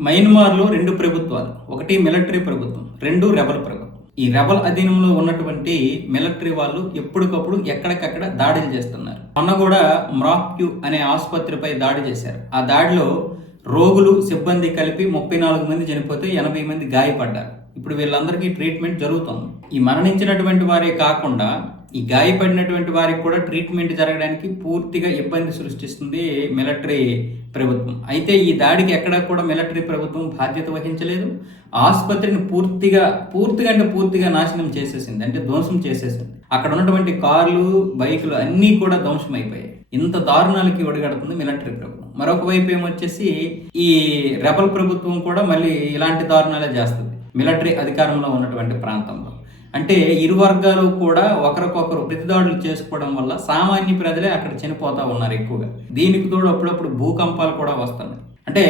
మయన్మార్లో రెండు ప్రభుత్వాలు. ఒకటి మిలిటరీ ప్రభుత్వం రెండు రెబల్ ప్రభుత్వం. ఈ రెబల్ అధీనంలో ఉన్నటువంటి మిలిటరీ వాళ్ళు ఎప్పటికప్పుడు ఎక్కడికక్కడ దాడులు చేస్తున్నారు. మొన్న కూడా మ్రాక్యూ అనే ఆసుపత్రిపై దాడి చేశారు. ఆ దాడిలో రోగులు సిబ్బంది కలిపి ముప్పై నాలుగు మంది చనిపోతే ఎనభై మంది గాయపడ్డారు. ఇప్పుడు వీళ్ళందరికీ ట్రీట్మెంట్ జరుగుతుంది. ఈ మరణించినటువంటి వారే కాకుండా ఈ గాయపడినటువంటి వారికి కూడా ట్రీట్మెంట్ జరగడానికి పూర్తిగా ఇబ్బంది సృష్టిస్తుంది మిలిటరీ ప్రభుత్వం. అయితే ఈ దాడికి ఎక్కడా కూడా మిలిటరీ ప్రభుత్వం బాధ్యత వహించలేదు. ఆసుపత్రిని పూర్తిగా పూర్తిగా అంటే పూర్తిగా నాశనం చేసేసింది. అంటే ధ్వంసం చేసేసింది. అక్కడ ఉన్నటువంటి కార్లు బైకులు అన్నీ కూడా ధ్వంసం అయిపోయాయి ఇంత దారుణాలకి ఒడిగడుతుంది మిలిటరీ ప్రభుత్వం. మరొక వైపు ఏమొచ్చేసి ఈ రెబల్ ప్రభుత్వం కూడా మళ్ళీ ఇలాంటి దారుణాలే చేస్తుంది. మిలిటరీ అధికారంలో ఉన్నటువంటి ప్రాంతంలో. అంటే ఇరు వర్గాలు కూడా ఒకరికొకరు ప్రతిదాడులు చేసుకోవడం వల్ల సామాన్య ప్రజలే అక్కడ చనిపోతూ ఉన్నారు ఎక్కువగా. దీనికి తోడు అప్పుడప్పుడు భూకంపాలు కూడా వస్తున్నాయి. అంటే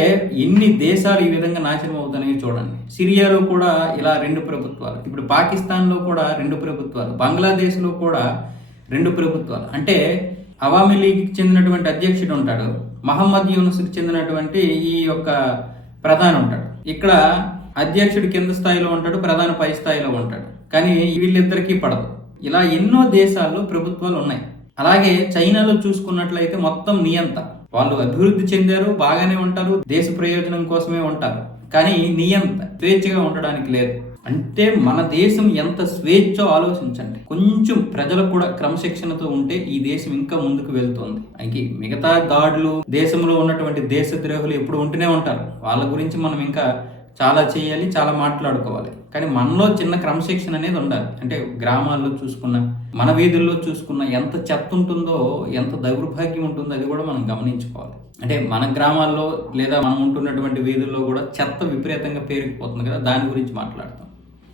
ఎన్ని దేశాలు ఈ విధంగా నాశనం అవుతున్నాయో చూడండి. సిరియాలో కూడా ఇలా రెండు ప్రభుత్వాలు ఇప్పుడు పాకిస్తాన్లో కూడా రెండు ప్రభుత్వాలు బంగ్లాదేశ్లో కూడా రెండు ప్రభుత్వాలు. అంటే అవామీ లీగ్కి చెందినటువంటి అధ్యక్షుడు ఉంటాడు మహమ్మద్ యూనుస్కి చెందినటువంటి ఈ యొక్క ప్రధాని ఉంటాడు ఇక్కడ అధ్యక్షుడు కింద స్థాయిలో ఉంటాడు ప్రధాని పై స్థాయిలో ఉంటాడు. కానీ వీళ్ళిద్దరికీ పడదు. ఇలా ఎన్నో దేశాల్లో ప్రభుత్వాలు ఉన్నాయి. అలాగే చైనాలో చూసుకున్నట్లయితే మొత్తం నియంత వాళ్ళు అభివృద్ధి చెందారు బాగానే ఉంటారు దేశ ప్రయోజనం కోసమే ఉంటారు. కానీ నియంత స్వేచ్ఛగా ఉండడానికి లేదు. అంటే మన దేశం ఎంత స్వేచ్ఛో ఆలోచించండి. కొంచెం ప్రజలు కూడా క్రమశిక్షణతో ఉంటే ఈ దేశం ఇంకా ముందుకు వెళ్తుంది. అయితే మిగతా దాడులు దేశంలో ఉన్నటువంటి దేశద్రోహులు ఎప్పుడు ఉంటూనే ఉంటారు. వాళ్ళ గురించి మనం ఇంకా చాలా చేయాలి చాలా మాట్లాడుకోవాలి. కానీ మనలో చిన్న క్రమశిక్షణ అనేది ఉండాలి. అంటే గ్రామాల్లో చూసుకున్న మన వీధుల్లో చూసుకున్న ఎంత చెత్త ఉంటుందో ఎంత దౌర్భాగ్యం ఉంటుందో అది కూడా మనం గమనించుకోవాలి. అంటే మన గ్రామాల్లో లేదా మనం ఉంటున్నటువంటి వీధుల్లో కూడా చెత్త విపరీతంగా పేరుకుపోతుంది కదా దాని గురించి మాట్లాడుతాం.